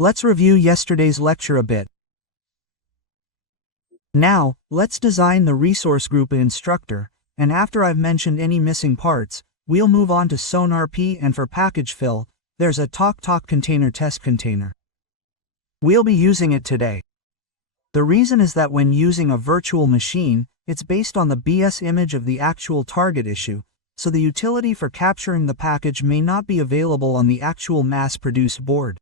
Let's review yesterday's lecture a bit. Now, let's design the resource group instructor, and after I've mentioned any missing parts, we'll move on to SonarP, and for package fill, there's a talk container test container. We'll be using it today. The reason is that when using a virtual machine, it's based on the BS image of the actual target issue, so the utility for capturing the package may not be available on the actual mass-produced board.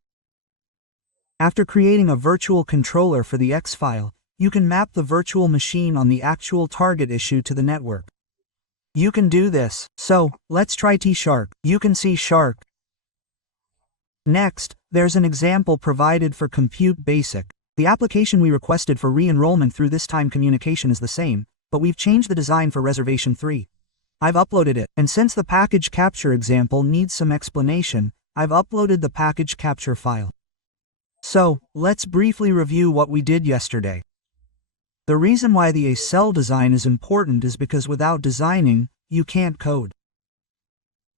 After creating a virtual controller for the X file, you can map the virtual machine on the actual target issue to the network. You can do this, so let's try T#. You can see Shark. Next, there's an example provided for Compute Basic. The application we requested for re-enrollment through this time communication is the same, but we've changed the design for Reservation 3. I've uploaded it, and since the package capture example needs some explanation, I've uploaded the package capture file. So, let's briefly review what we did yesterday. The reason why the A cell design is important is because without designing, you can't code.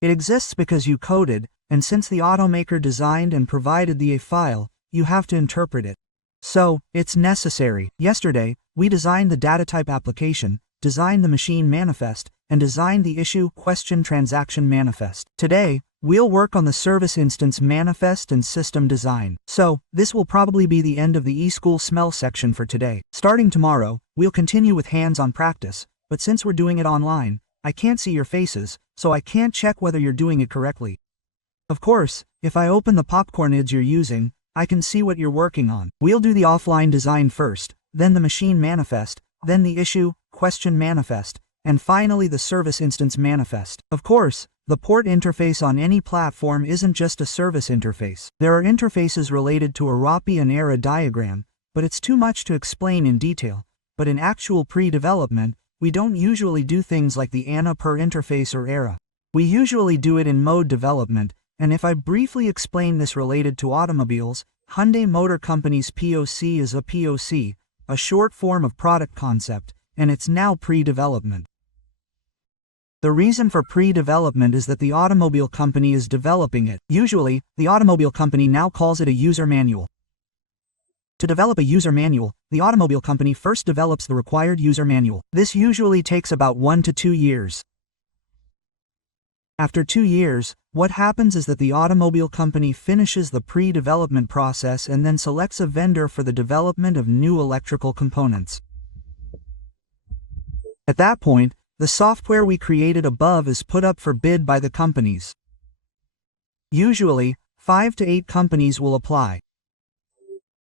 It exists because you coded, and since the automaker designed and provided the A file, you have to interpret it. So, it's necessary. Yesterday, we designed the data type application, designed the machine manifest, and designed the issue question transaction manifest. Today, we'll work on the service instance manifest and system design. So, this will probably be the end of the eSchool smell section for today. Starting tomorrow, we'll continue with hands-on practice, but since we're doing it online, I can't see your faces, so I can't check whether you're doing it correctly. Of course, if I open the PopcornSAR you're using, I can see what you're working on. We'll do the offline design first, then the machine manifest, then the issue question manifest, and finally the service instance manifest. Of course, the port interface on any platform isn't just a service interface. There are interfaces related to a ROPI and ERA diagram, but it's too much to explain in detail. But in actual pre-development, we don't usually do things like the ANA per interface or ERA. We usually do it in mode development, and if I briefly explain this related to automobiles, Hyundai Motor Company's POC is a POC, a short form of product concept, and it's now pre-development. The reason for pre-development is that the automobile company is developing it. Usually, the automobile company now calls it a user manual. To develop a user manual, the automobile company first develops the required user manual. This usually takes about 1 to 2 years. After 2 years, what happens is that the automobile company finishes the pre-development process and then selects a vendor for the development of new electrical components. At that point, the software we created above is put up for bid by the companies. Usually, 5 to 8 companies will apply.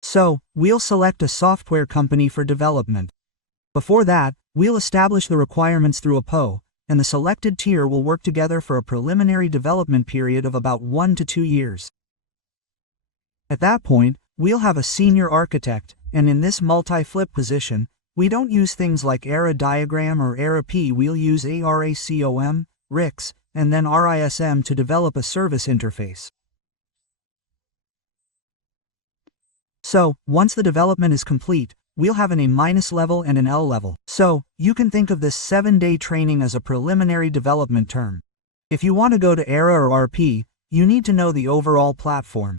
So, we'll select a software company for development. Before that, we'll establish the requirements through a PO, and the selected tier will work together for a preliminary development period of about 1 to 2 years. At that point, we'll have a senior architect, and in this multi-flip position, we don't use things like ERA diagram or ERA-P, we'll use ARACOM, RIX, and then RISM to develop a service interface. So, once the development is complete, we'll have an A- level and an L level. So, you can think of this 7-day training as a preliminary development term. If you want to go to ERA or RP, you need to know the overall platform.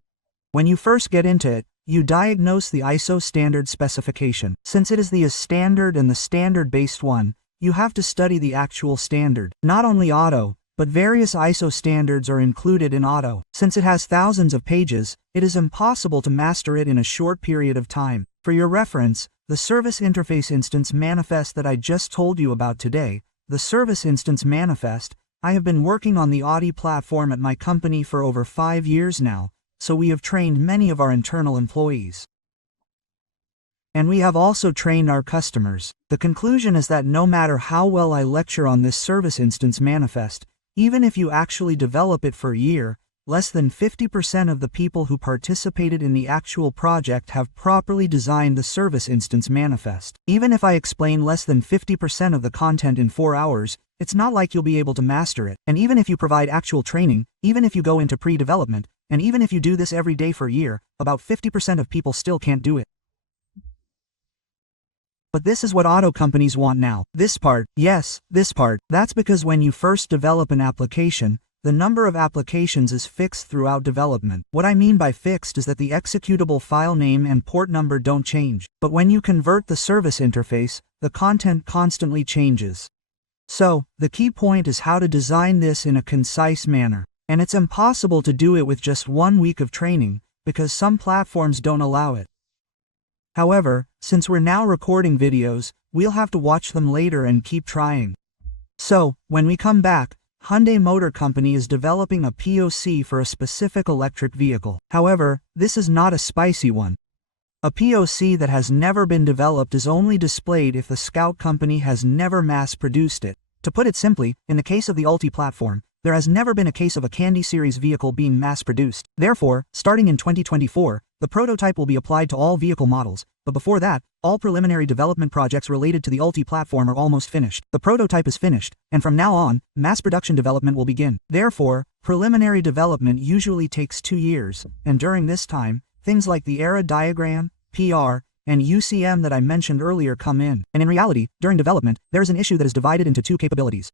When you first get into it, you diagnose the ISO standard specification. Since it is the standard and the standard-based one, you have to study the actual standard. Not only auto, but various ISO standards are included in auto. Since it has thousands of pages, it is impossible to master it in a short period of time. For your reference, the service interface instance manifest that I just told you about today, the service instance manifest, I have been working on the Audi platform at my company for over 5 years now, so we have trained many of our internal employees. And we have also trained our customers. The conclusion is that no matter how well I lecture on this service instance manifest, even if you actually develop it for a year, less than 50% of the people who participated in the actual project have properly designed the service instance manifest. Even if I explain less than 50% of the content in 4 hours, it's not like you'll be able to master it. And even if you provide actual training, even if you go into pre-development, and even if you do this every day for a year, about 50% of people still can't do it. But this is what auto companies want now. This part, yes, this part, that's because when you first develop an application, the number of applications is fixed throughout development. What I mean by fixed is that the executable file name and port number don't change. But when you convert the service interface, the content constantly changes. So, the key point is how to design this in a concise manner. And it's impossible to do it with just 1 week of training, because some platforms don't allow it. However, since we're now recording videos, we'll have to watch them later and keep trying. So, when we come back, Hyundai Motor Company is developing a POC for a specific electric vehicle. However, this is not a spicy one. A POC that has never been developed is only displayed if the Scout company has never mass-produced it. To put it simply, in the case of the Ulti platform, there has never been a case of a Candy Series vehicle being mass-produced. Therefore, starting in 2024, the prototype will be applied to all vehicle models, but before that, all preliminary development projects related to the Ulti platform are almost finished. The prototype is finished, and from now on, mass production development will begin. Therefore, preliminary development usually takes 2 years, and during this time, things like the error diagram, PR, and UCM that I mentioned earlier come in. And in reality, during development, there is an issue that is divided into 2 capabilities.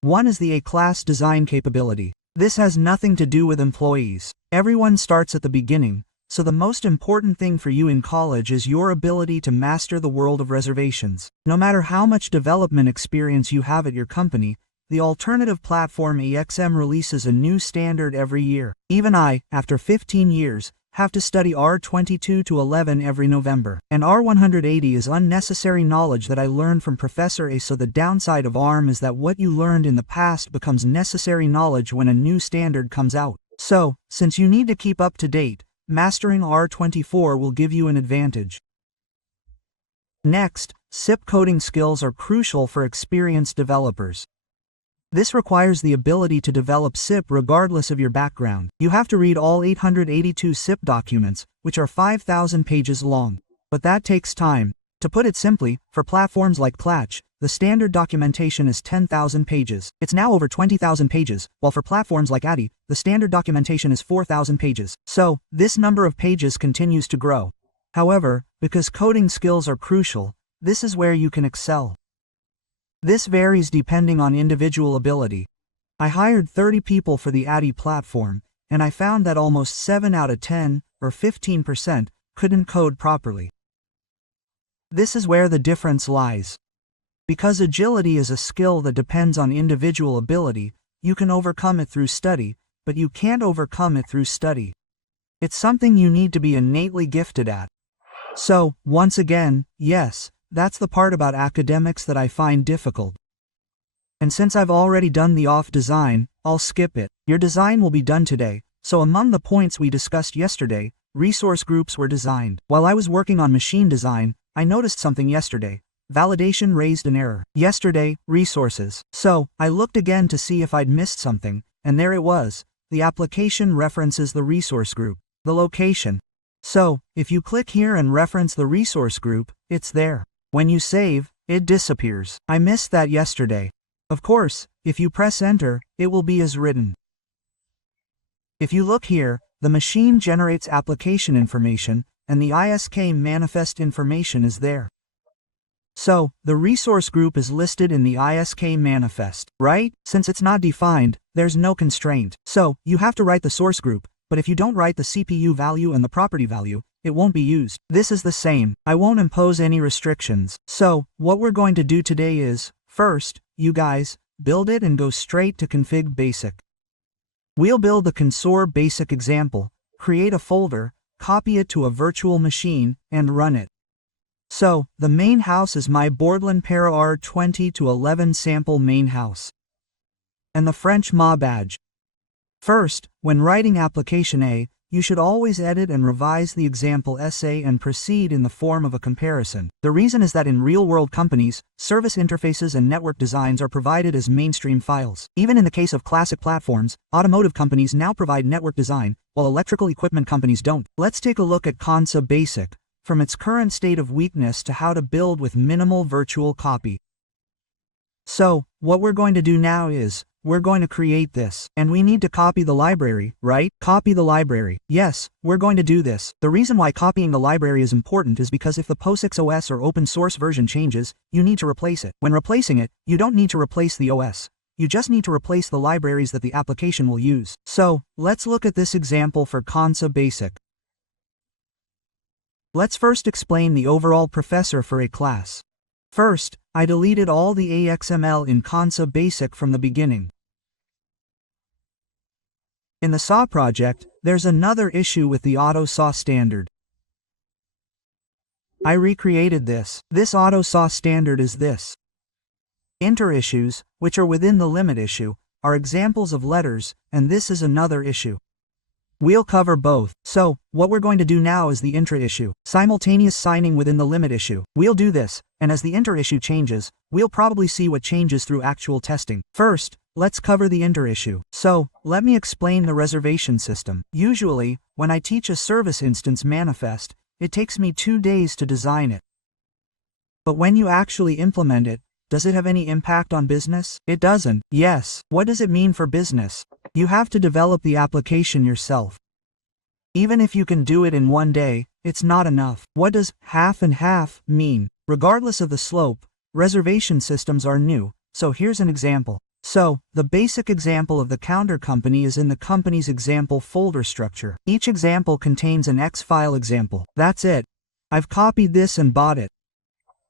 One is the A-class design capability. This has nothing to do with employees. Everyone starts at the beginning, so the most important thing for you in college is your ability to master the world of reservations. No matter how much development experience you have at your company, the alternative platform AXM releases a new standard every year. Even I, after 15 years, have to study R22 to 11 every November. And R180 is unnecessary knowledge that I learned from Professor A. So the downside of ARM is that what you learned in the past becomes necessary knowledge when a new standard comes out. So, since you need to keep up to date, mastering R24 will give you an advantage. Next, SIP coding skills are crucial for experienced developers. This requires the ability to develop SIP regardless of your background. You have to read all 882 SIP documents, which are 5,000 pages long. But that takes time. To put it simply, for platforms like Clutch, the standard documentation is 10,000 pages. It's now over 20,000 pages, while for platforms like ADI, the standard documentation is 4,000 pages. So, this number of pages continues to grow. However, because coding skills are crucial, this is where you can excel. This varies depending on individual ability. I hired 30 people for the ADI platform, and I found that almost 7 out of 10, or 15%, couldn't code properly. This is where the difference lies. Because agility is a skill that depends on individual ability, you can overcome it through study, but you can't overcome it through study. It's something you need to be innately gifted at. So, once again, yes, that's the part about academics that I find difficult. And since I've already done the off design, I'll skip it. Your design will be done today, so among the points we discussed yesterday, resource groups were designed. While I was working on machine design, I noticed something yesterday. Validation raised an error. Yesterday, resources. So, I looked again to see if I'd missed something, and there it was. The application references the resource group. The location. So, if you click here and reference the resource group, it's there. When you save, it disappears. I missed that yesterday. Of course, if you press enter, it will be as written. If you look here, the machine generates application information, and the ISK manifest information is there. So, the resource group is listed in the ISK manifest, right? Since it's not defined, there's no constraint. So, you have to write the source group, but if you don't write the CPU value and the property value, it won't be used. This is the same. I won't impose any restrictions. So, what we're going to do today is, first, you guys, build it and go straight to config basic. We'll build the PopcornSAR basic example, create a folder, copy it to a virtual machine, and run it. So, the main house is my Borderland Para R20 to 11 sample main house. And the French MA badge. First, when writing application A, you should always edit and revise the example SA and proceed in the form of a comparison. The reason is that in real-world companies, service interfaces and network designs are provided as mainstream files. Even in the case of classic platforms, automotive companies now provide network design, while electrical equipment companies don't. Let's take a look at PopcornSAR Basic, from its current state of weakness to how to build with minimal virtual copy. So, what we're going to do now is, we're going to create this. And we need to copy the library, right? Copy the library. Yes, we're going to do this. The reason why copying the library is important is because if the POSIX OS or open source version changes, you need to replace it. When replacing it, you don't need to replace the OS. You just need to replace the libraries that the application will use. So, let's look at this example for PopcornSAR Basic. Let's first explain the overall professor for a class. First, I deleted all the AXML in PopcornSAR Basic from the beginning. In the SAW project, there's another issue with the AUTOSAR standard. I recreated this. This AUTOSAR standard is this. Inter-issues, which are within the limit issue, are examples of letters, and this is another issue. We'll cover both. So, what we're going to do now is the intra-issue, simultaneous signing within the limit issue. We'll do this, and as the inter-issue changes, we'll probably see what changes through actual testing. First, let's cover the inter-issue. So, let me explain the reservation system. Usually, when I teach a service instance manifest, it takes me 2 days to design it. But when you actually implement it, does it have any impact on business? It doesn't. Yes. What does it mean for business? You have to develop the application yourself. Even if you can do it in 1 day, it's not enough. What does half and half mean? Regardless of the slope, reservation systems are new, so here's an example. So, the basic example of the counter company is in the company's example folder structure. Each example contains an X file example. That's it. I've copied this and bought it.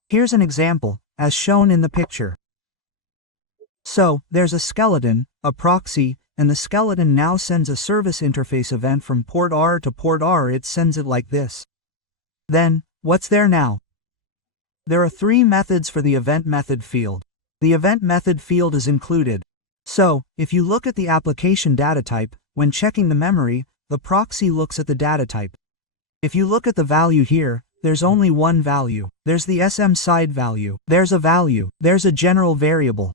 Here's an example, as shown in the picture. So, there's a skeleton, a proxy, and the skeleton now sends a service interface event from port R to port R. It sends it like this. Then, what's there now? There are 3 methods for the event method field. The event method field is included. So, if you look at the application data type, when checking the memory, the proxy looks at the data type. If you look at the value here, there's only one value. There's the SM side value. There's a value. There's a general variable.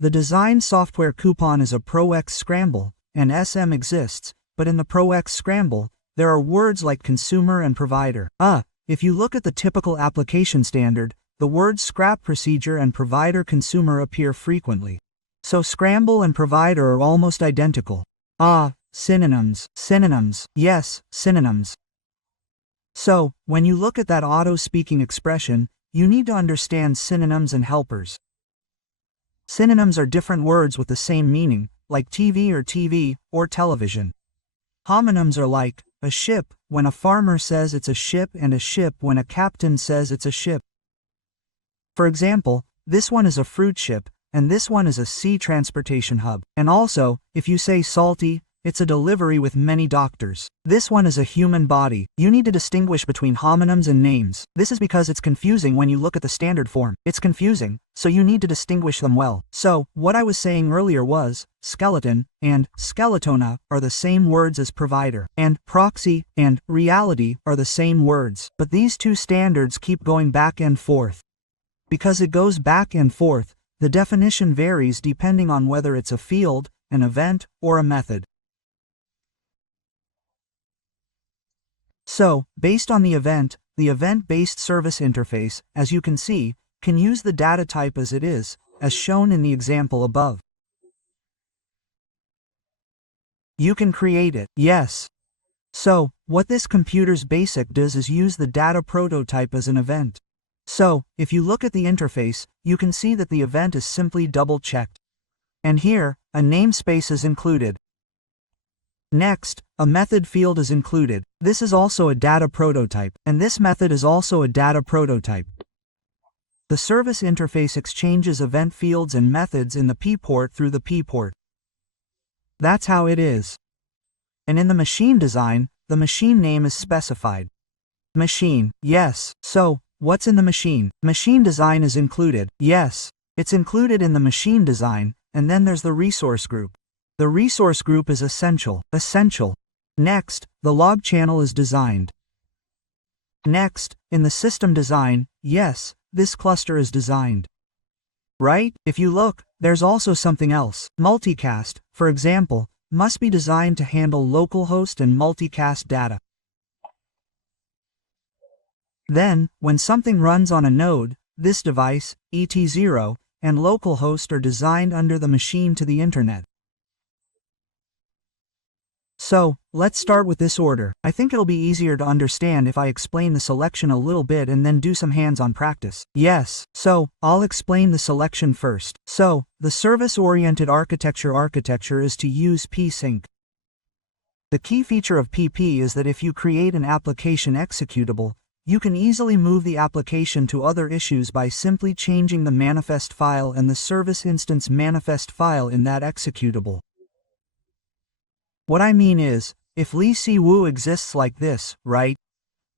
The design software coupon is a ProX scramble, and SM exists, but in the ProX scramble, there are words like consumer and provider. If you look at the typical application standard, the words scrap procedure and provider consumer appear frequently. So scramble and provider are almost identical. Synonyms. Synonyms. Yes, synonyms. So, when you look at that auto-speaking expression, you need to understand synonyms and helpers. Synonyms are different words with the same meaning, like TV or television. Homonyms are like a ship when a farmer says it's a ship and a ship when a captain says it's a ship. For example, this one is a fruit ship, and this one is a sea transportation hub. And also, if you say salty, it's a delivery with many doctors. This one is a human body. You need to distinguish between homonyms and names. This is because it's confusing when you look at the standard form. It's confusing, so you need to distinguish them well. So, what I was saying earlier was, skeleton and skeletona are the same words as provider, and proxy and reality are the same words. But these 2 standards keep going back and forth. Because it goes back and forth, the definition varies depending on whether it's a field, an event, or a method. So, based on the event-based service interface, as you can see, can use the data type as it is, as shown in the example above. You can create it, yes. So, what this computer's basic does is use the data prototype as an event. So, if you look at the interface, you can see that the event is simply double-checked. And here, a namespace is included. Next, a method field is included. This is also a data prototype, and this method is also a data prototype. The service interface exchanges event fields and methods in the P port through the P port. That's how it is. And in the machine design, the machine name is specified. Machine, yes. So, what's in the machine? Machine design is included, yes. It's included in the machine design, and then there's the resource group. The resource group is essential. Next, the log channel is designed. Next, in the system design, yes, this cluster is designed. Right? If you look, there's also something else. Multicast, for example, must be designed to handle localhost and multicast data. Then, when something runs on a node, this device, ET0, and localhost are designed under the machine to the internet. So, let's start with this order. I think it'll be easier to understand if I explain the selection a little bit and then do some hands-on practice. Yes, so, I'll explain the selection first. So, the service-oriented architecture is to use psync. The key feature of PP is that if you create an application executable, you can easily move the application to other issues by simply changing the manifest file and the service instance manifest file in that executable. What I mean is, if Lee Si Woo exists like this, right?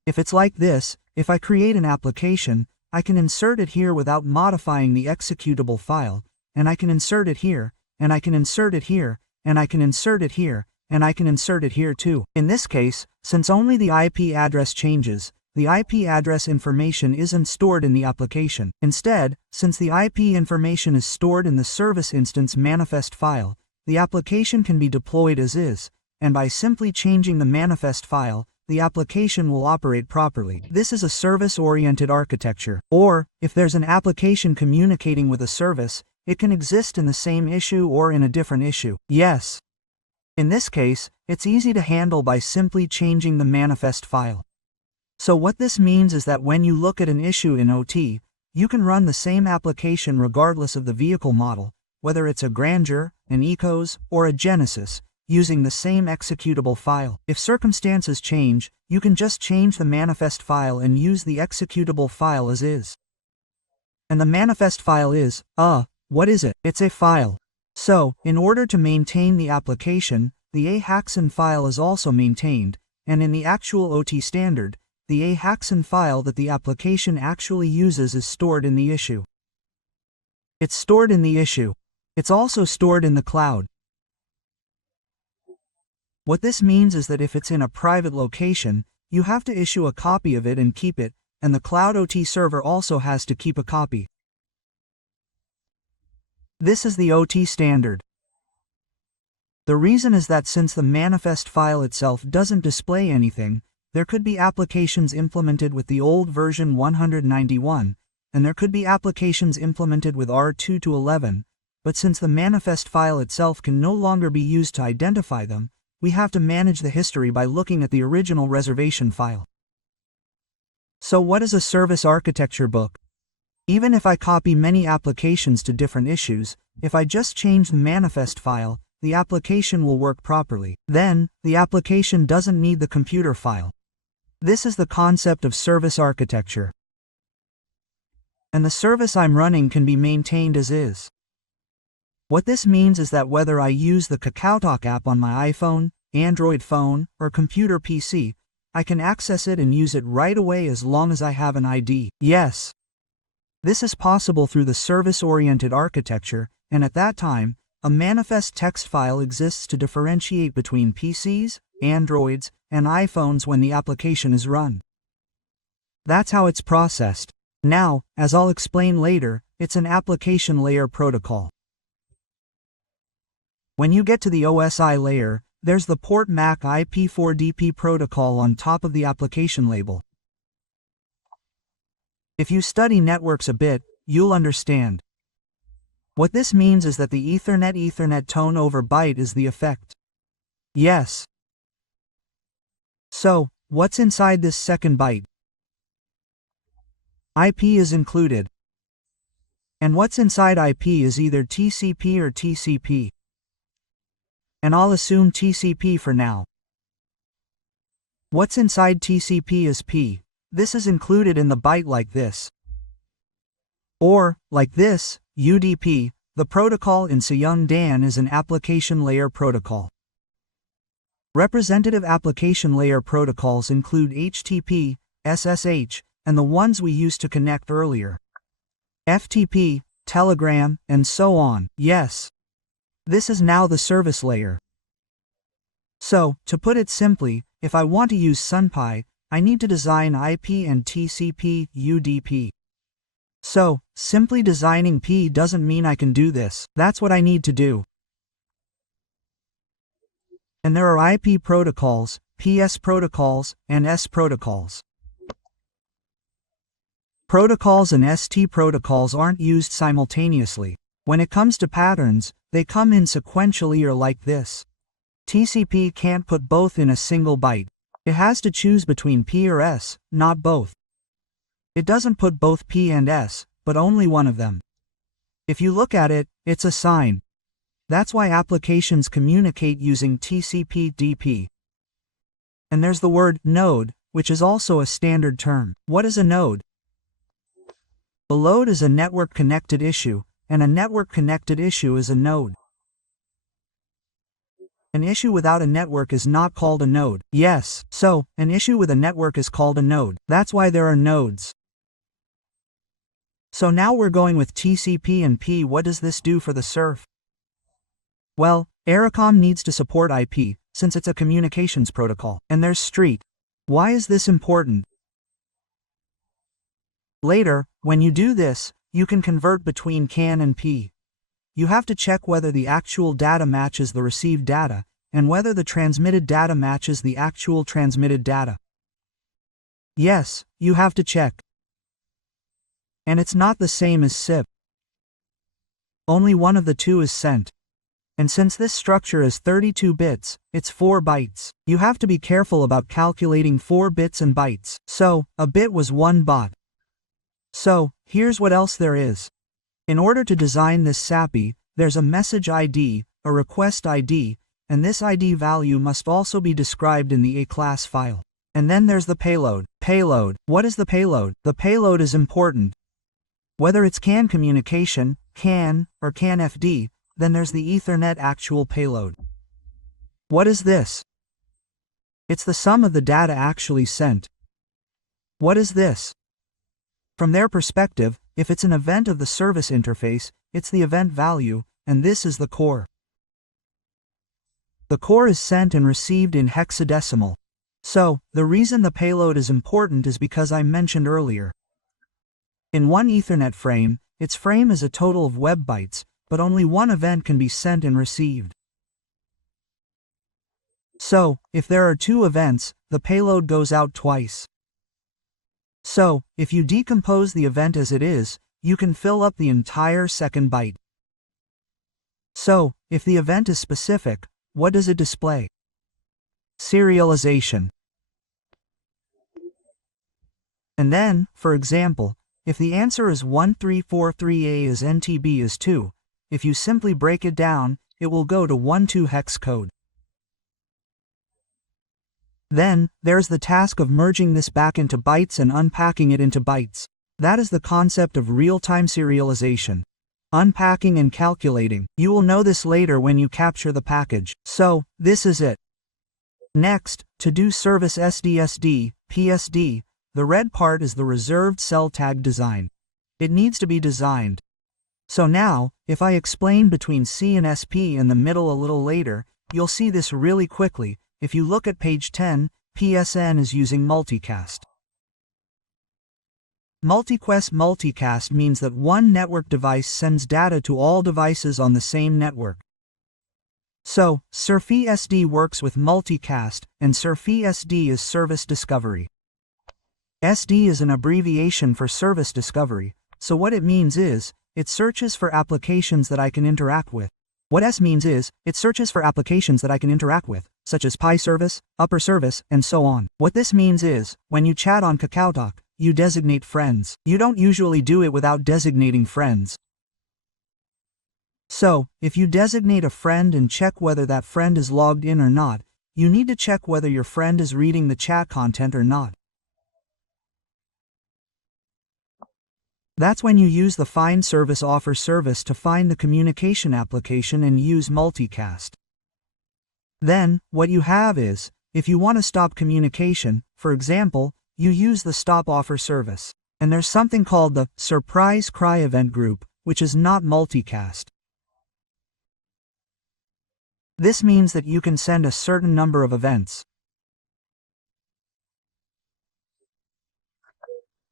If it's like this, if I create an application, I can insert it here without modifying the executable file, and I can insert it here, and I can insert it here, and I can insert it here, and I can insert it here too. In this case, since only the IP address changes, the IP address information isn't stored in the application. Instead, since the IP information is stored in the service instance manifest file, the application can be deployed as is, and by simply changing the manifest file, the application will operate properly. This is a service-oriented architecture. Or, if there's an application communicating with a service, it can exist in the same issue or in a different issue. Yes. In this case, it's easy to handle by simply changing the manifest file. So what this means is that when you look at an issue in OT, you can run the same application regardless of the vehicle model, whether it's a Grandeur, an Ecos, or a Genesis, using the same executable file. If circumstances change, you can just change the manifest file and use the executable file as is. And the manifest file is, what is it? It's a file. So, in order to maintain the application, the AUTOSAR file is also maintained, and in the actual OT standard, the AUTOSAR file that the application actually uses is stored in the issue. It's stored in the issue. It's also stored in the cloud. What this means is that if it's in a private location, you have to issue a copy of it and keep it, and the Cloud OT server also has to keep a copy. This is the OT standard. The reason is that since the manifest file itself doesn't display anything, there could be applications implemented with the old version 191, and there could be applications implemented with R2 to 11, but since the manifest file itself can no longer be used to identify them, we have to manage the history by looking at the original reservation file. So what is a service architecture book? Even if I copy many applications to different issues, if I just change the manifest file, the application will work properly. Then, the application doesn't need the computer file. This is the concept of service architecture. And the service I'm running can be maintained as is. What this means is that whether I use the KakaoTalk app on my iPhone, Android phone, or computer PC, I can access it and use it right away as long as I have an ID. Yes. This is possible through the service-oriented architecture, and at that time, a manifest text file exists to differentiate between PCs, Androids, and iPhones when the application is run. That's how it's processed. Now, as I'll explain later, it's an application layer protocol. When you get to the OSI layer, there's the port MAC IP4DP protocol on top of the application label. If you study networks a bit, you'll understand. What this means is that the Ethernet tone over byte is the effect. Yes. So, what's inside this second byte? IP is included. And what's inside IP is either TCP or TCP. And I'll assume TCP for now. What's inside TCP is P. This is included in the byte like this. Or, like this, UDP, the protocol in Seung Dan is an application layer protocol. Representative application layer protocols include HTTP, SSH, and the ones we used to connect earlier. FTP, Telegram, and so on. Yes. This is now the service layer. So, to put it simply, if I want to use SunPy, I need to design IP and TCP UDP. So, simply designing P doesn't mean I can do this. That's what I need to do. And there are IP protocols, PS protocols, and S protocols. Protocols and ST protocols aren't used simultaneously. When it comes to patterns, they come in sequentially or like this. TCP can't put both in a single byte. It has to choose between P or S, not both. It doesn't put both P and S, but only one of them. If you look at it, it's a sign. That's why applications communicate using TCP/DP. And there's the word node, which is also a standard term. What is a node? A load is a network-connected issue, and a network-connected issue is a node. An issue without a network is not called a node. Yes, so, an issue with a network is called a node. That's why there are nodes. So now we're going with TCP and P. What does this do for the surf? Well, ARICOM needs to support IP, since it's a communications protocol. And there's street. Why is this important? Later, when you do this, you can convert between CAN and P. You have to check whether the actual data matches the received data, and whether the transmitted data matches the actual transmitted data. Yes, you have to check. And it's not the same as SIP. Only one of the two is sent. And since this structure is 32 bits, it's 4 bytes. You have to be careful about calculating 4 bits and bytes. So, a bit was 1 baud. So, here's what else there is. In order to design this SAPI, there's a message ID, a request ID, and this ID value must also be described in the A class file. And then there's the payload. Payload. What is the payload? The payload is important. Whether it's CAN communication, CAN, or CAN FD, then there's the Ethernet actual payload. What is this? It's the sum of the data actually sent. What is this? From their perspective, if it's an event of the service interface, it's the event value, and this is the core. The core is sent and received in hexadecimal. So, the reason the payload is important is because I mentioned earlier. In one Ethernet frame, its frame is a total of web bytes, but only one event can be sent and received. So, if there are 2 events, the payload goes out twice. So, if you decompose the event as it is, you can fill up the entire second byte. So, if the event is specific, what does it display? Serialization. And then, for example, if the answer is 1343A as NTB is 2, if you simply break it down, it will go to 12 hex code. Then, there's the task of merging this back into bytes and unpacking it into bytes. That is the concept of real-time serialization. Unpacking and calculating. You will know this later when you capture the package. So, this is it. Next, to do service SDSD, PSD, the red part is the reserved cell tag design. It needs to be designed. So now, if I explain between C and SP in the middle a little later, you'll see this really quickly. If you look at page 10, PSN is using multicast. Multiquest multicast means that one network device sends data to all devices on the same network. So, SRFI-SD works with multicast, and SRFI-SD is service discovery. SD is an abbreviation for service discovery, so what it means is, it searches for applications that I can interact with. What S means is, it searches for applications that I can interact with, such as Pi service, upper service, and so on. What this means is, when you chat on KakaoTalk, you designate friends. You don't usually do it without designating friends. So, if you designate a friend and check whether that friend is logged in or not, you need to check whether your friend is reading the chat content or not. That's when you use the find service offer service to find the communication application and use multicast. Then, what you have is, if you want to stop communication, for example, you use the stop offer service. And there's something called the surprise cry event group, which is not multicast. This means that you can send a certain number of events.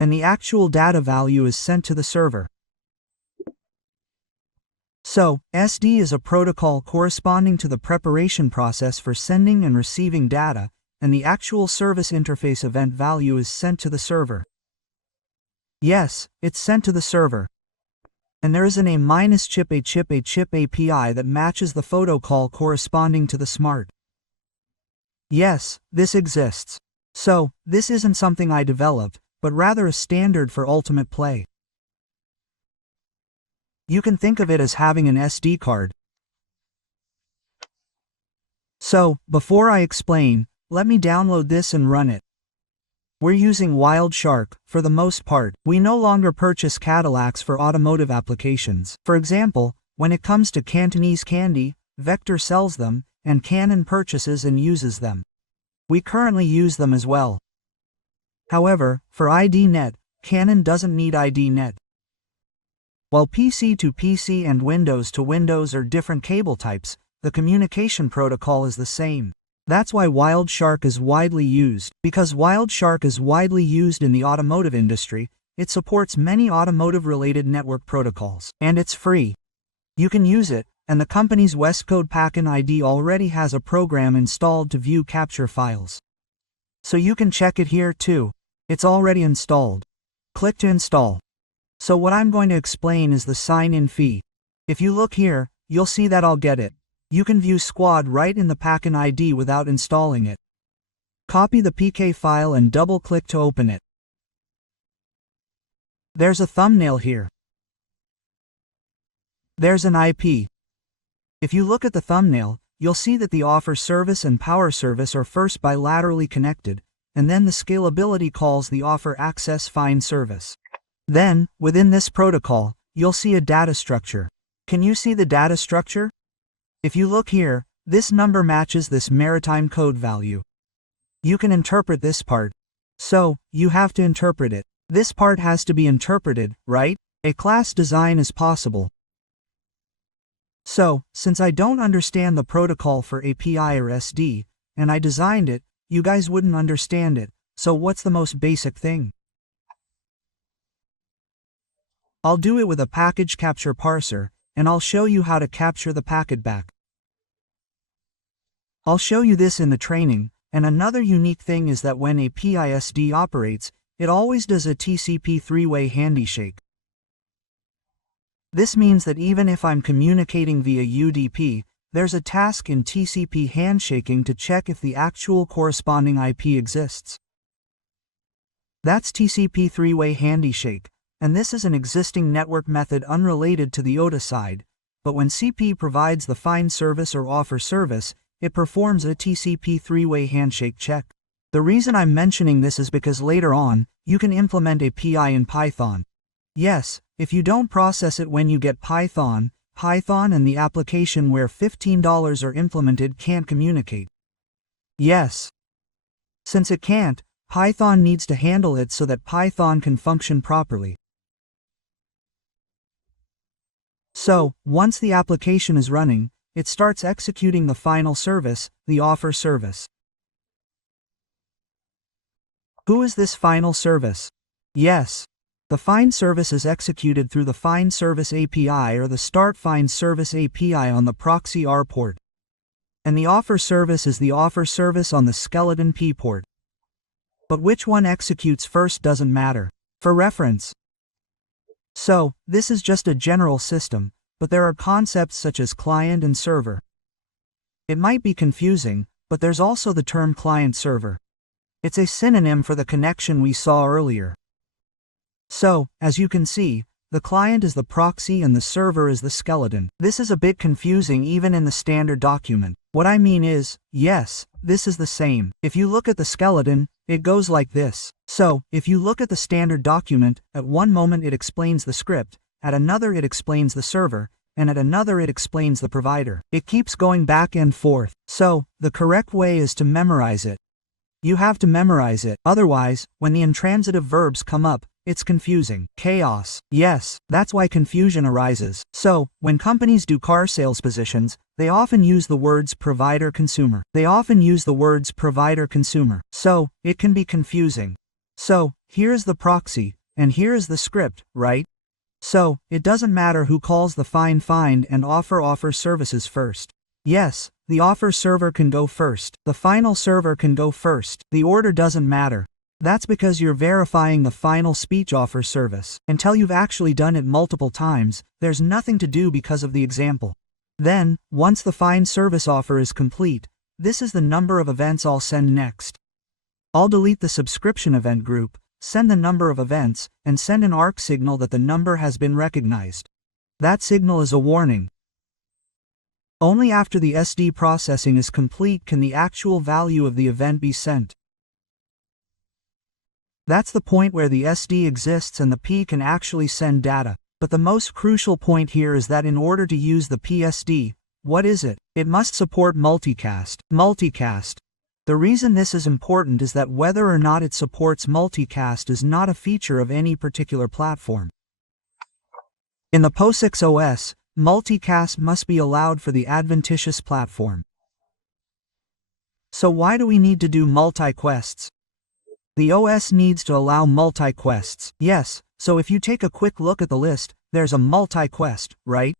And the actual data value is sent to the server. So, SD is a protocol corresponding to the preparation process for sending and receiving data, and the actual service interface event value is sent to the server. Yes, it's sent to the server. And there is an A-chip API that matches the photo call corresponding to the smart. Yes, this exists. So, this isn't something I developed, but rather a standard for Ultimate Play. You can think of it as having an SD card. So, before I explain, let me download this and run it. We're using Wildshark, for the most part. We no longer purchase Cadillacs for automotive applications. For example, when it comes to Cantonese candy, Vector sells them, and Canon purchases and uses them. We currently use them as well. However, for IDNet, Canon doesn't need IDNet. While PC to PC and Windows to Windows are different cable types, the communication protocol is the same. That's why Wildshark is widely used. Because Wildshark is widely used in the automotive industry, it supports many automotive-related network protocols. And it's free. You can use it, and the company's Westcode Packet ID already has a program installed to view capture files. So you can check it here too. It's already installed. Click to install. So what I'm going to explain is the sign-in fee. If you look here, you'll see that I'll get it. You can view Squad right in the Packet ID without installing it. Copy the PK file and double-click to open it. There's a thumbnail here. There's an IP. If you look at the thumbnail, you'll see that the offer service and power service are first bilaterally connected, and then the scalability calls the offer access find service. Then, within this protocol, you'll see a data structure. Can you see the data structure? If you look here, this number matches this maritime code value. You can interpret this part. So, you have to interpret it. This part has to be interpreted, right? A class design is possible. So, since I don't understand the protocol for API or SD, and I designed it, you guys wouldn't understand it, so what's the most basic thing? I'll do it with a package capture parser, and I'll show you how to capture the packet back. I'll show you this in the training, and another unique thing is that when API SD operates, it always does a TCP three-way handshake. This means that even if I'm communicating via UDP, there's a task in TCP handshaking to check if the actual corresponding IP exists. That's TCP three-way handshake, and this is an existing network method unrelated to the OTA side, but when CP provides the find service or offer service, it performs a TCP three-way handshake check. The reason I'm mentioning this is because later on, you can implement API in Python. Yes, if you don't process it when you get Python and the application where $15 are implemented can't communicate. Yes. Since it can't, Python needs to handle it so that Python can function properly. So, once the application is running, it starts executing the final service, the offer service. Who is this final service? Yes. The find service is executed through the find service API or the start find service API on the proxy R port. And the offer service is the offer service on the skeleton P port. But which one executes first doesn't matter. For reference. So, this is just a general system, but there are concepts such as client and server. It might be confusing, but there's also the term client-server. It's a synonym for the connection we saw earlier. So, as you can see, the client is the proxy and the server is the skeleton. This is a bit confusing even in the standard document. What I mean is, yes, this is the same. If you look at the skeleton, it goes like this. So, if you look at the standard document, at one moment it explains the script, at another it explains the server, and at another it explains the provider. It keeps going back and forth. So, the correct way is to memorize it. You have to memorize it. Otherwise, when the intransitive verbs come up, it's confusing. Chaos. Yes, that's why confusion arises. So, when companies do car sales positions, they often use the words provider-consumer. So, it can be confusing. So, here's the proxy, and here's the script, right? So, it doesn't matter who calls the find and offer services first. Yes, the offer server can go first. The final server can go first. The order doesn't matter. That's because you're verifying the final speech offer service. Until you've actually done it multiple times, there's nothing to do because of the example. Then, once the fine service offer is complete, this is the number of events I'll send next. I'll delete the subscription event group, send the number of events, and send an ARC signal that the number has been recognized. That signal is a warning. Only after the SD processing is complete can the actual value of the event be sent. That's the point where the SD exists and the P can actually send data. But the most crucial point here is that in order to use the PSD, what is it? It must support multicast. Multicast. The reason this is important is that whether or not it supports multicast is not a feature of any particular platform. In the POSIX OS, multicast must be allowed for the adventitious platform. So why do we need to do multi-quests? The OS needs to allow multi-quests. Yes, so if you take a quick look at the list, there's a multi-quest, right?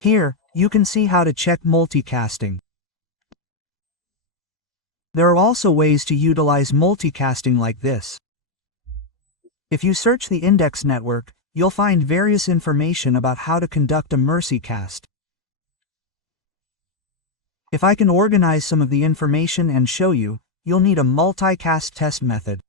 Here, you can see how to check multicasting. There are also ways to utilize multicasting like this. If you search the index network, you'll find various information about how to conduct a mercycast. If I can organize some of the information and show you, you'll need a multicast test method.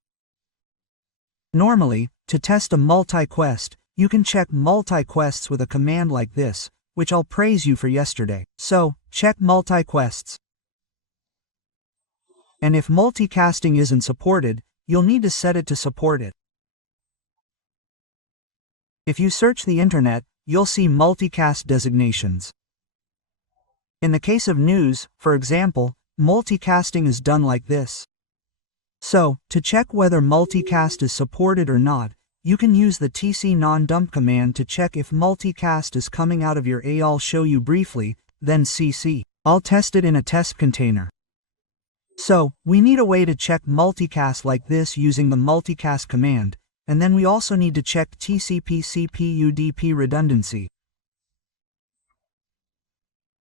Normally, to test a multi-quest, you can check multi-quests with a command like this, which I'll praise you for yesterday. So, check multi-quests. And if multicasting isn't supported, you'll need to set it to support it. If you search the internet, you'll see multicast designations. In the case of news, for example, multicasting is done like this. So, to check whether multicast is supported or not, you can use the tc non-dump command to check if multicast is coming out of your A. I'll show you briefly, then cc. I'll test it in a test container. So, we need a way to check multicast like this using the multicast command, and then we also need to check TCP/CP/UDP redundancy.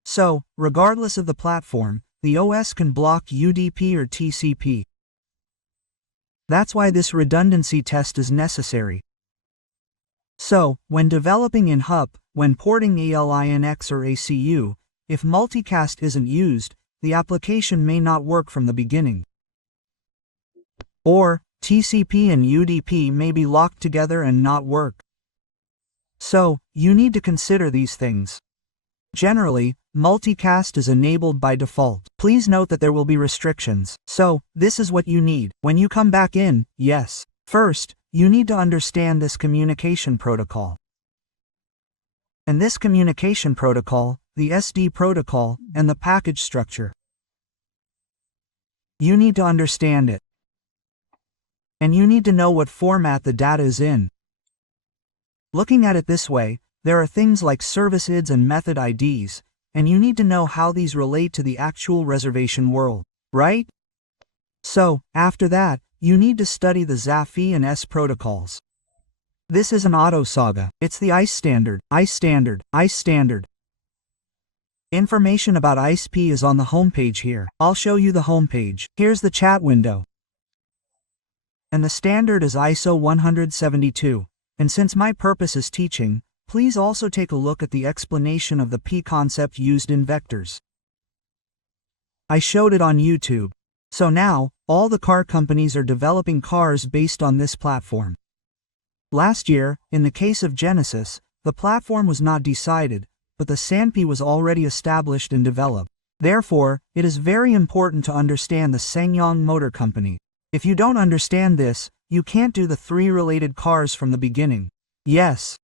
So, regardless of the platform, the OS can block UDP or TCP. That's why this redundancy test is necessary. So, when developing in HUP, when porting ALINX or ACU, if multicast isn't used, the application may not work from the beginning. Or, TCP and UDP may be locked together and not work. So, you need to consider these things. Generally, multicast is enabled by default. Please note that there will be restrictions. So, this is what you need. When you come back in, yes. First, you need to understand this communication protocol. And this communication protocol, the SD protocol, and the package structure. You need to understand it. And you need to know what format the data is in. Looking at it this way, there are things like service IDs and method IDs, and you need to know how these relate to the actual reservation world, right? So, after that, you need to study the ZAFE and S protocols. This is an AUTOSAR. It's the ICE standard, ICE standard, ICE standard. Information about ICE-P is on the homepage here. I'll show you the homepage. Here's the chat window. And the standard is ISO 172. And since my purpose is teaching, please also take a look at the explanation of the P concept used in vectors. I showed it on YouTube. So now, all the car companies are developing cars based on this platform. Last year, in the case of Genesis, the platform was not decided, but the SANPI was already established and developed. Therefore, it is very important to understand the SsangYong Motor Company. If you don't understand this, you can't do the 3 related cars from the beginning. Yes,